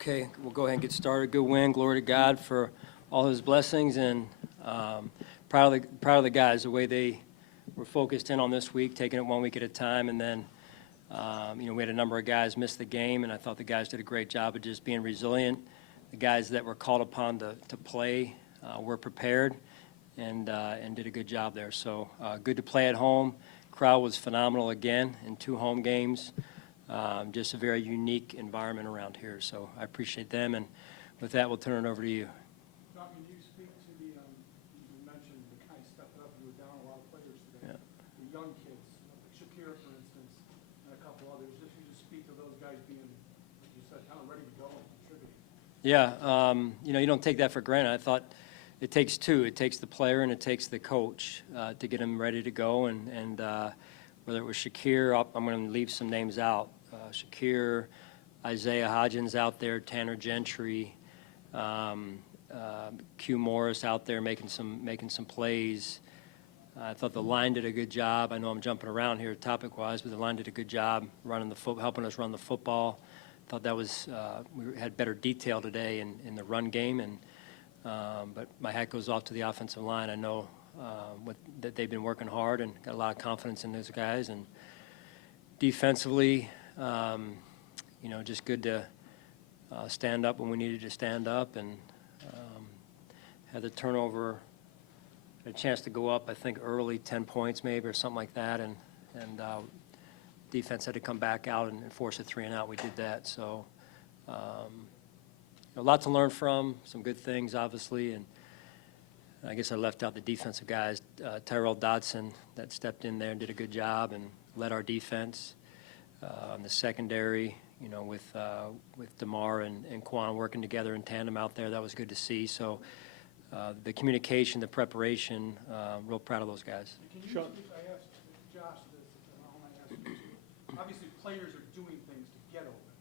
Okay, we'll go ahead and get started. Good win. Glory to God for all His blessings, and proud of the guys, the way they were focused in on this week, taking it 1 week at a time, and then we had a number of guys miss the game, and I thought the guys did a great job of just being resilient. The guys that were called upon to play were prepared and did a good job there. So good to play at home. Crowd was phenomenal again in 2 home games. Just a very unique environment around here. So I appreciate them. And with that, we'll turn it over to you. John, can you speak to the, you mentioned the guys stepped up. You were down a lot of players today. Yeah. The young kids, like Shakir, for instance, and a couple others. If you just speak to those guys being, like you said, kind of ready to go and contribute. Yeah, you don't take that for granted. I thought it takes 2. It takes the player and it takes the coach to get them ready to go. And whether it was Shakir, I'm going to leave some names out. Shakir, Isaiah Hodgins out there, Tanner Gentry, Q Morris out there making some plays. I thought the line did a good job. I know I'm jumping around here topic-wise, but the line did a good job helping us run the football. I thought that was we had better detail today in the run game, but my hat goes off to the offensive line. I know that they've been working hard and got a lot of confidence in those guys. And defensively, just good to stand up when we needed to stand up, and had the turnover, had a chance to go up, I think, early, 10 points maybe or something like that, and defense had to come back out and force a 3-and-out. We did that. So a lot to learn from, some good things, obviously, and I guess I left out the defensive guys. Tyrell Dodson that stepped in there and did a good job and led our defense. On the secondary, with DeMar and Quan working together in tandem out there, that was good to see. So the communication, the preparation, real proud of those guys. Can you speak, I asked Josh this, and I want to ask you too. Obviously, players are doing things to get open,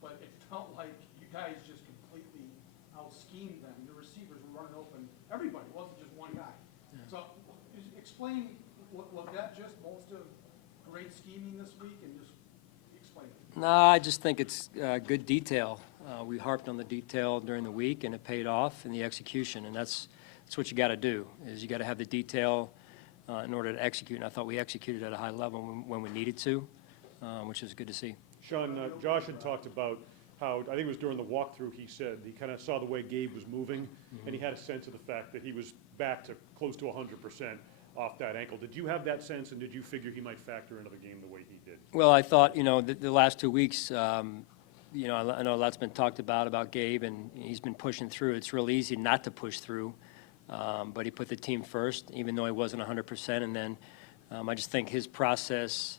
but it felt like you guys just completely out-schemed them. The receivers were running open. Everybody, it wasn't just one guy. Yeah. So explain, was that just most of great scheming this week, and just explain it? No, I just think it's good detail. We harped on the detail during the week, and it paid off in the execution, and that's what you got to do, is you got to have the detail in order to execute, and I thought we executed at a high level when we needed to, which is good to see. Sean, Josh had talked about how, I think it was during the walkthrough, he said he kind of saw the way Gabe was moving, and he had a sense of the fact that he was back to close to 100% off that ankle. Did you have that sense, and did you figure he might factor into the game the way he did? Well, I thought, the last 2 weeks, I know a lot's been talked about Gabe, and he's been pushing through. It's real easy not to push through, but he put the team first, even though he wasn't 100%. And then I just think his process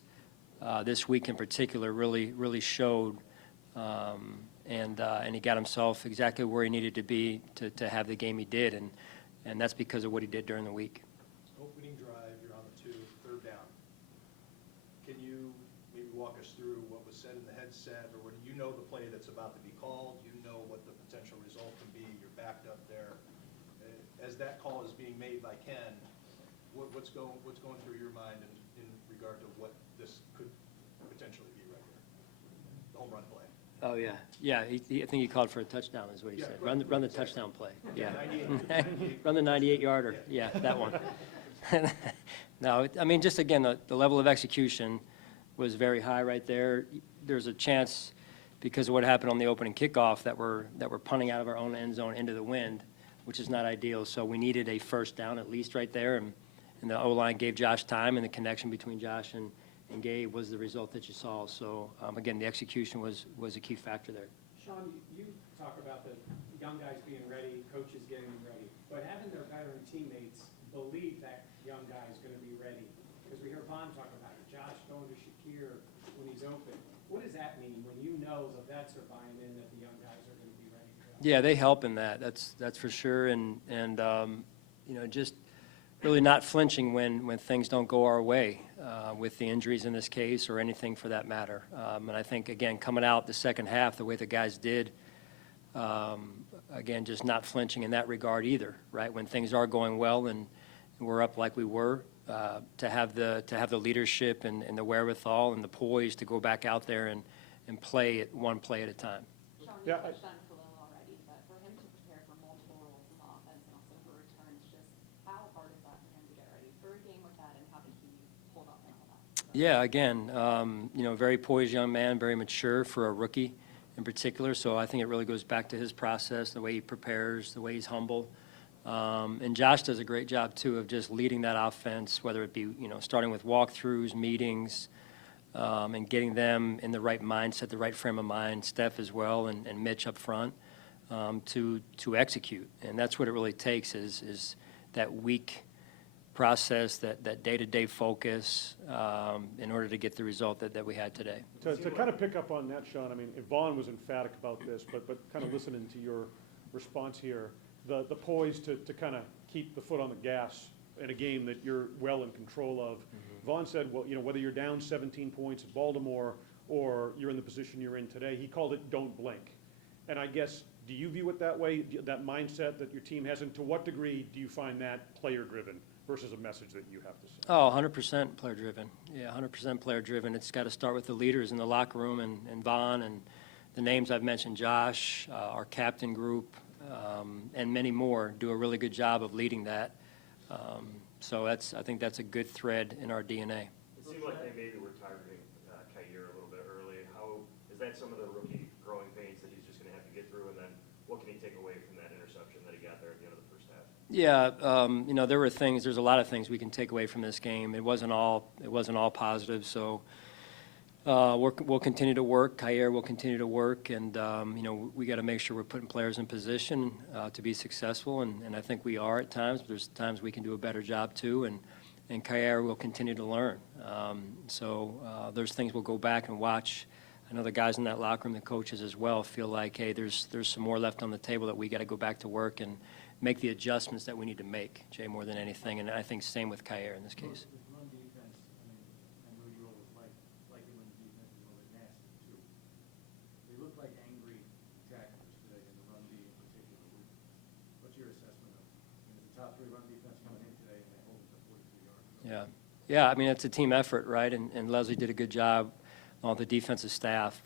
this week in particular really showed, and he got himself exactly where he needed to be to have the game he did, and that's because of what he did during the week. Opening drive, you're on the 2, 3rd down. Can you maybe walk us through what was said in the headset, or what, you know the play that's about to be called, you know what the potential result can be, you're backed up there. As that call is being made by Ken, what's going through your mind in regard to what this could potentially be right here? The home run play. Oh, yeah. Yeah, I think he called for a touchdown is what he said. Run the touchdown play. Yeah. 98. Run the 98-yarder. Yeah, that one. No, I mean, just again, the level of execution was very high right there. There's a chance, because of what happened on the opening kickoff, that we're punting out of our own end zone into the wind, which is not ideal. So we needed a first down at least right there, and the O-line gave Josh time, and the connection between Josh and Gabe was the result that you saw. So, again, the execution was a key factor there. Sean, you talk about the young guys being ready, coaches getting them ready, but having their veteran teammates believe that young guy is going to be ready. Because we hear Vaughn talk about it, Josh going to Shakir when he's open. What does that mean when you know the vets are buying in that the young guys are going to be ready to go? Yeah, they help in that. That's for sure. And just really not flinching when things don't go our way, with the injuries in this case or anything for that matter. And I think, again, coming out the second half, the way the guys did, again, just not flinching in that regard either, right? When things are going well and we're up like we were, to have the leadership and the wherewithal and the poise to go back out there and play it one play at a time. Sean, we Yeah, touched on Khalil already, but for him to prepare for multiple roles in the offense and also for returns, just how hard is that for him to get ready for a game like that, and how did he hold up and all that? Yeah, again, very poised young man, very mature for a rookie in particular. So I think it really goes back to his process, the way he prepares, the way he's humble. And Josh does a great job, too, of just leading that offense, whether it be, starting with walkthroughs, meetings, and getting them in the right mindset, the right frame of mind, Steph as well, and Mitch up front, to execute. And that's what it really takes is that week process, that day-to-day focus in order to get the result that we had today. To kind of pick up on that, Sean, I mean, Vaughn was emphatic about this, but kind of listening to your response here, the poise to kind of keep the foot on the gas in a game that you're well in control of. Mm-hmm. Vaughn said, well, whether you're down 17 points at Baltimore or you're in the position you're in today, he called it don't blink. And I guess, do you view it that way, that mindset that your team has, and to what degree do you find that player-driven versus a message that you have to say? Oh, 100% player-driven. Yeah, 100% player-driven. It's got to start with the leaders in the locker room and Vaughn and the names I've mentioned, Josh, our captain group, and many more do a really good job of leading that. So I think that's a good thread in our DNA. It seemed like they maybe were targeting Kyer a little bit early. How is that some of the rookie growing pains that he's just going to have to get through, and then what can he take away from that interception that he got there at the end of the first half? Yeah, there's a lot of things we can take away from this game. It wasn't all positive, so we'll continue to work. Kyer will continue to work, and we got to make sure we're putting players in position to be successful, and I think we are at times. But there's times we can do a better job too, and Kyer will continue to learn. So there's things we'll go back and watch. I know the guys in that locker room, the coaches as well, feel like, hey, there's some more left on the table that we got to go back to work and make the adjustments that we need to make, Jay, more than anything. And I think same with Kyer in this case. With run defense, I know you always like it when the defense is a little bit nasty, too. They look like angry tacklers today in the run D in particular. What's your assessment of the top three run defense coming in today, and they hold it to 42 yards? Yeah, I mean, it's a team effort, right? And Leslie did a good job on the defensive staff,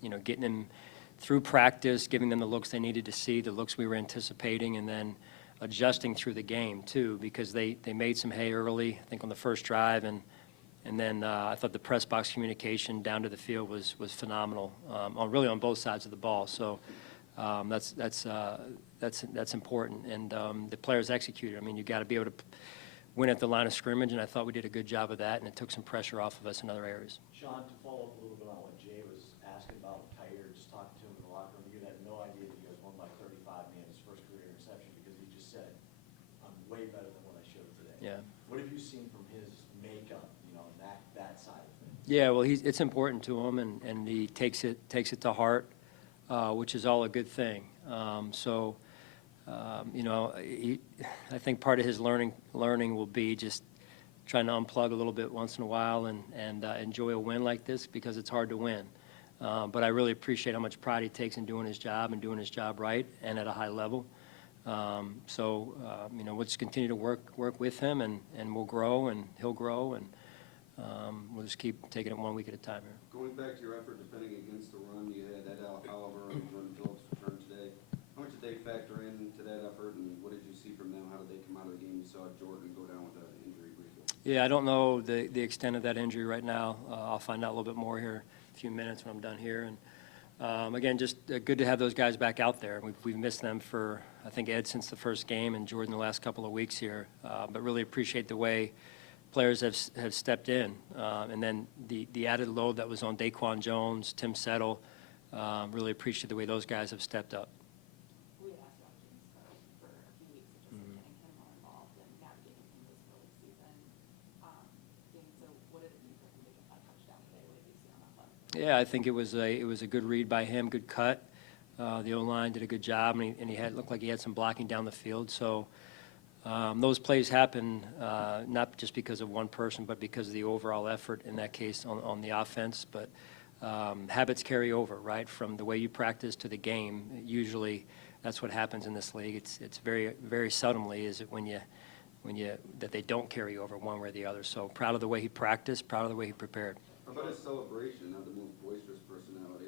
getting them through practice, giving them the looks they needed to see, the looks we were anticipating, and then adjusting through the game, too, because they made some hay early, I think, on the first drive, and then I thought the press box communication down to the field was phenomenal, on both sides of the ball. So that's important, and the players executed. I mean, you got to be able to win at the line of scrimmage, and I thought we did a good job of that, and it took some pressure off of us in other areas. Sean, to follow up a little bit on what Jay was asking about Kyer, just talking to him in the locker room, you had no idea that you guys won by 35 and he had his first career interception because he just said, I'm way better than what I showed today. Yeah. What have you seen from his makeup, that side of things? Yeah, well, it's important to him, and he takes it to heart, which is all a good thing. I think part of his learning will be just trying to unplug a little bit once in a while and enjoy a win like this because it's hard to win. But I really appreciate how much pride he takes in doing his job and doing his job right and at a high level. We'll just continue to work with him, and we'll grow, and he'll grow, and we'll just keep taking it 1 week at a time here. Going back to your effort defending against the run, you had Ed Oliver and Jordan Phillips return today. How much did they factor into that effort, and what did you see from them? How did they come out of the game? You saw Jordan go down with an injury briefly. Yeah, I don't know the extent of that injury right now. I'll find out a little bit more here in a few minutes when I'm done here. And again, just good to have those guys back out there. We've missed them for, I think, Ed since the first game and Jordan the last couple of weeks here. But really appreciate the way players have stepped in. And then the added load that was on Daquan Jones, Tim Settle, really appreciate the way those guys have stepped up. We had asked about James Cook for a few weeks, just getting him more involved and navigating him this early season. So what did it mean for him to get that touchdown today? What did you see on that play? Yeah, I think it was a good read by him, good cut. The O-line did a good job, and he looked like he had some blocking down the field. So those plays happen not just because of one person, but because of the overall effort in that case on the offense. But habits carry over, right, from the way you practice to the game. Usually, that's what happens in this league. It's very, very seldomly is it when you that they don't carry over one way or the other. So proud of the way he practiced, proud of the way he prepared. How about his celebration? Not the most boisterous personality,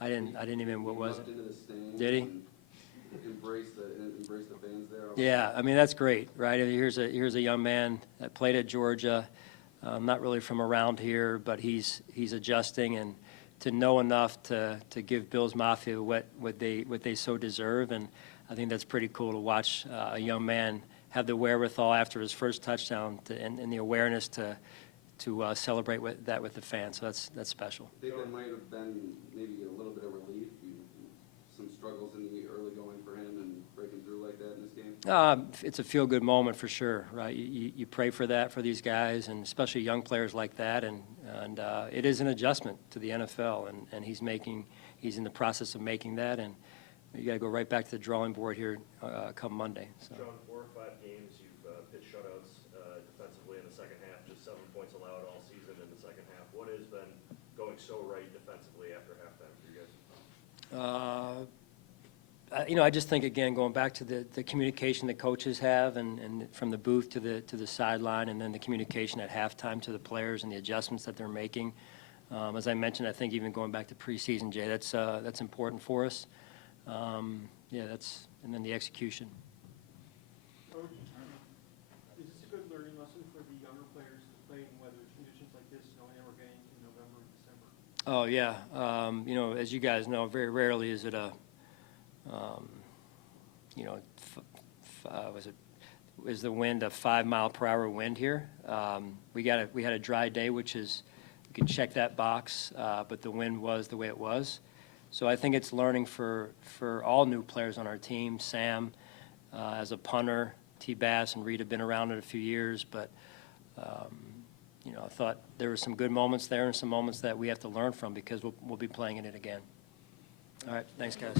I didn't even, what was it? Walked into the stands Did he? and embraced the fans there. I was Yeah, I mean, that's great, right? I mean, here's a young man that played at Georgia, not really from around here, but he's adjusting and to know enough to give Bills Mafia what they so deserve, and I think that's pretty cool to watch a young man have the wherewithal after his first touchdown and the awareness to celebrate with the fans. So that's special. I think that might have been maybe a little bit of relief. Some struggles in the early going for him and breaking through like that in this game. It's a feel-good moment for sure, right? You pray for that for these guys, and especially young players like that, and it is an adjustment to the NFL, and he's in the process of making that, and you got to go right back to the drawing board here come Monday. So. John, 4 or 5 games, you've pitched shutouts defensively in the second half, just 7 points allowed all season in the second half. What has been going so right defensively after halftime for you guys? I just think, again, going back to the communication that coaches have and from the booth to the sideline, and then the communication at halftime to the players and the adjustments that they're making. As I mentioned, I think even going back to preseason, Jay, that's important for us. And then the execution. Coach, is this a good learning lesson for the younger players to play in weather conditions like this, knowing that we're getting to November and December? Oh, yeah. As you guys know, very rarely is it is the wind a 5-mile-per-hour wind here. We had a dry day, which is, you can check that box, but the wind was the way it was. So I think it's learning for all new players on our team. Sam, as a punter, T-Bass and Reed have been around it a few years, but I thought there were some good moments there and some moments that we have to learn from because we'll be playing in it again. All right, thanks, guys.